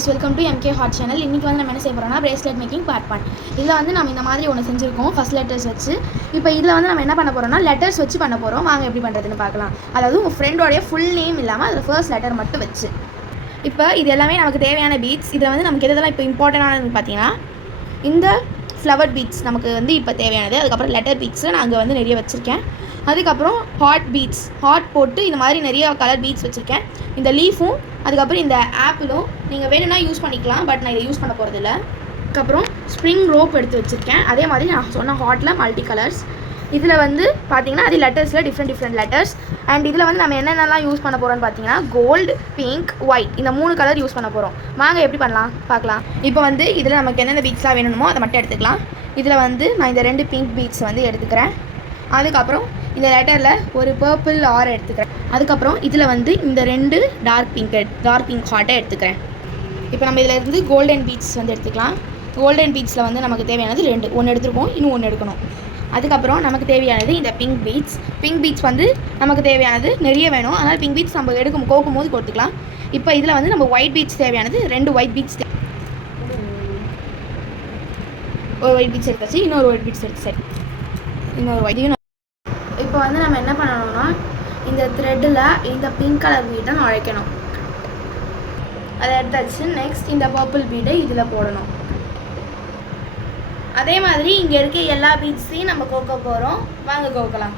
guys, welcome to MK Hot Channel. இன்னைக்கு வந்து நம்ம என்ன செய்ய போறோம்னா bracelet making part 1. இதுல வந்து நம்ம இந்த மாதிரி ஒன்னு செஞ்சிருக்கோம் first letters வச்சு. இப்போ இதுல வந்து நம்ம என்ன பண்ண போறோம்னா letters வச்சு பண்ண போறோம். வாங்க எப்படி பண்றதுன்னு பார்க்கலாம். அதாவது உங்க ஃப்ரெண்டோட full name இல்லாம அதுல first letter மட்டும் வச்சு. இப்போ இது எல்லாமே நமக்கு தேவையான beads. இதுல வந்து நமக்கு எதெல்லாம் இப்போ இம்பார்ட்டன்ட் ஆனதுன்னு பாத்தீங்கன்னா இந்த flower beads நமக்கு வந்து இப்போ தேவையானது. அதுக்கு அப்புறம் letter beads நான் அங்க வந்து நிறைய வச்சிருக்கேன். அதுக்கு அப்புறம் heart beads. heart போட்டு இந்த மாதிரி நிறைய கலர் beads வச்சிருக்கேன். இந்த லீஃபும் அதுக்கு அப்புறம் இந்த ஆப்பிளும் நீங்க வேணும்னா யூஸ் பண்ணிக்கலாம். பட் நான் இத யூஸ் பண்ண போறது இல்ல. அதுக்கு அப்புறம் ஸ்ப்ரிங் ரோப் எடுத்து வச்சிருக்கேன். அதே மாதிரி நான் சொன்ன ஹாட்ல மல்டி கலர்ஸ். இதுல வந்து பாத்தீங்கன்னா அது லெட்டர்ஸ்ல டிஃபரண்ட் லெட்டர்ஸ். அண்ட் இதுல வந்து நம்ம என்னென்னலாம் யூஸ் பண்ண போறோம்னு பாத்தீங்கன்னா கோல்ட், பிங்க், ஒயிட் இந்த மூணு கலர் யூஸ் பண்ண போறோம். வாங்க எப்படி பண்ணலாம் பார்க்கலாம். இப்போ வந்து இதுல நமக்கு என்னென்ன பீட்ஸ்லாம் வேணுமோ அதை மட்டும் எடுத்துக்கலாம். இதுல வந்து நான் இந்த ரெண்டு பிங்க் பீட்ஸ் வந்து எடுத்துக்கிறேன். அதுக்கு அப்புறம் இந்த லெட்டர்ல ஒரு பர்பிள் ஆர் எடுத்துக்கிறேன். அதுக்கு அப்புறம் இதுல வந்து இந்த ரெண்டு டார்க் பிங்க் ஹார்ட்டை எடுத்துக்கிறேன். இப்போ நம்ம இதுல இருந்து கோல்டன் பீட்ஸ் வந்து எடுத்துக்கலாம். கோல்டன் பீட்ஸ்ல வந்து நமக்கு தேவையானது ரெண்டு, ஒன்று எடுத்துருக்கோம், இன்னும் ஒன்று எடுக்கணும். அதுக்கப்புறம் நமக்கு தேவையானது இந்த பிங்க் பீட்ஸ் வந்து நமக்கு தேவையானது நிறைய வேணும். அதனால் பிங்க் பீட்ஸ் நம்ம கோக்கும் போது கொடுத்துக்கலாம். இப்போ இதில் வந்து நம்ம ஒயிட் பீட்ஸ் தேவையானது ரெண்டு ஒயிட் பீட்ஸ், ஒரு ஒயிட் பீட்ஸ் எடுத்தாச்சு, இன்னொரு ஒயிட் பீட்ஸ் எடுத்து சரி, இன்னொரு ஒயிட். இப்போ வந்து நம்ம என்ன பண்ணணும்னா இந்த த்ரெட்டில் இந்த பிங்க் கலர் பீட்டை நுழைக்கணும். அதை எடுத்தாச்சு. நெக்ஸ்ட் இந்த பர்பிள் பீட்டை இதில் போடணும். அதே மாதிரி இங்கே இருக்க எல்லா பீட்ஸையும் நம்ம கோக்க போகிறோம். வாங்க கோக்கலாம்.